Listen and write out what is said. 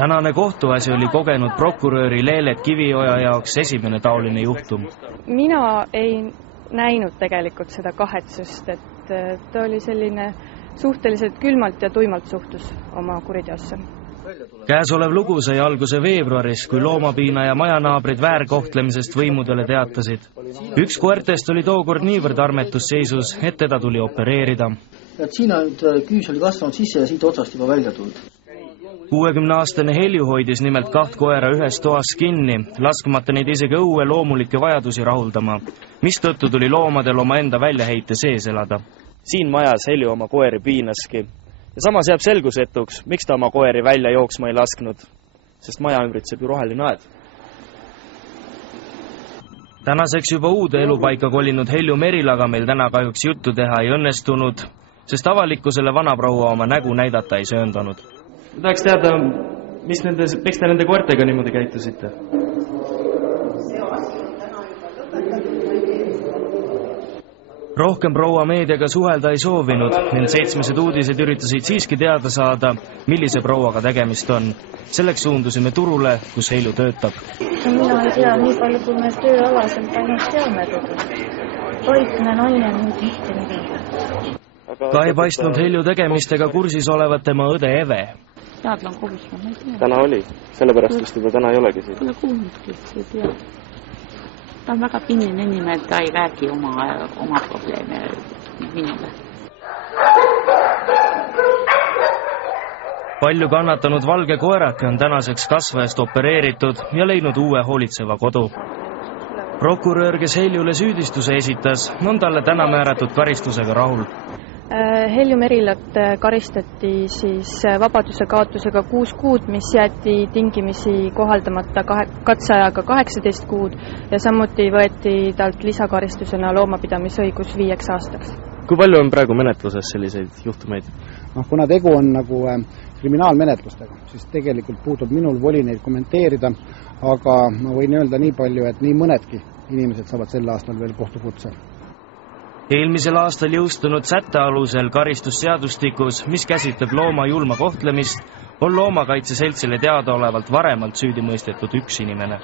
Tänane kohtuasi oli kogenud prokuröri Leelet Kivioja jaoks esimene taoline juhtum. Mina ei näinud tegelikult seda kahetsust, et ta oli selline suhteliselt külmalt ja tuimalt suhtus oma kuriteosse. Käesolev lugu sai alguse veebruaris, kui loomapiina ja majanaabrid väärkohtlemisest võimudele teatasid. Üks koertest oli tookord niivõrd armetusseisus, et teda tuli opereerida. Siin on küüs oli kasvanud sisse ja siit otsast juba välja tulnud. 60-aastane Helju hoidis nimelt 2 koera ühes toas kinni, laskmata neid isegi õue loomulikke vajadusi rahuldama, mistõttu tuli loomadel oma enda väljaheite sees elada. Siin majas Helju oma koeri piinaski. Ja samas jääb selgusetuks, miks ta oma koeri välja jooksma ei lasknud, sest maja ümbritseb ju roheline aed. Tänaseks juba uude elupaika kolinud Helju Merilaga meil täna kahjuks juttu teha ei õnnestunud, sest avalikkusele vanaproua oma nägu näidata ei sööndanud. Tahaks teada, miks te nende koertega niimoodi käitusite? Rohkem proua meediaga suhelda ei soovinud, ent 7 uudised üritasid siiski teada saada, millise prouaga tegemist on. Selleks suundusime turule, kus Helju töötab. Mina ei tea, nii palju kui me tööalaselt ainult teame teda. Toitne naine nüüd mitte midagi. Ka ei paistnud Helju tegemistega kursis olevat tema õde Eve. Teadlan kohus, ma ei tea. Täna oli, sellepärast vist juba täna ei olegi siin. Pole kuulnudki, et ei tea. Ta on väga pinnine inimene, et ta ei räägi oma probleeme minule. Palju kannatanud valge koerake on tänaseks kasvajast opereeritud ja leidnud uue hoolitseva kodu. Prokuröör, kes Heljule süüdistuse esitas, on talle täna määratud karistusega rahul. Helju Merilat karistati siis vabaduse kaotusega 6 kuud, mis jäeti tingimisi kohaldamata katseajaga 18 kuud ja samuti võeti talt lisakaristusena loomapidamisõigus 5 aastaks. Kui palju on praegu menetluses selliseid juhtumeid? Kuna tegu on nagu kriminaalmenetlustega, siis tegelikult puudub minul voli neid kommenteerida, aga ma võin öelda nii palju, et nii mõnedki inimesed saavad sel aastal veel kohtukutse. Eelmisel aastal jõustunud sätte alusel karistusseadustikus, mis käsitleb looma julma kohtlemist, on Loomakaitse Seltsile teadaolevalt varemalt süüdi mõistetud 1 inimene.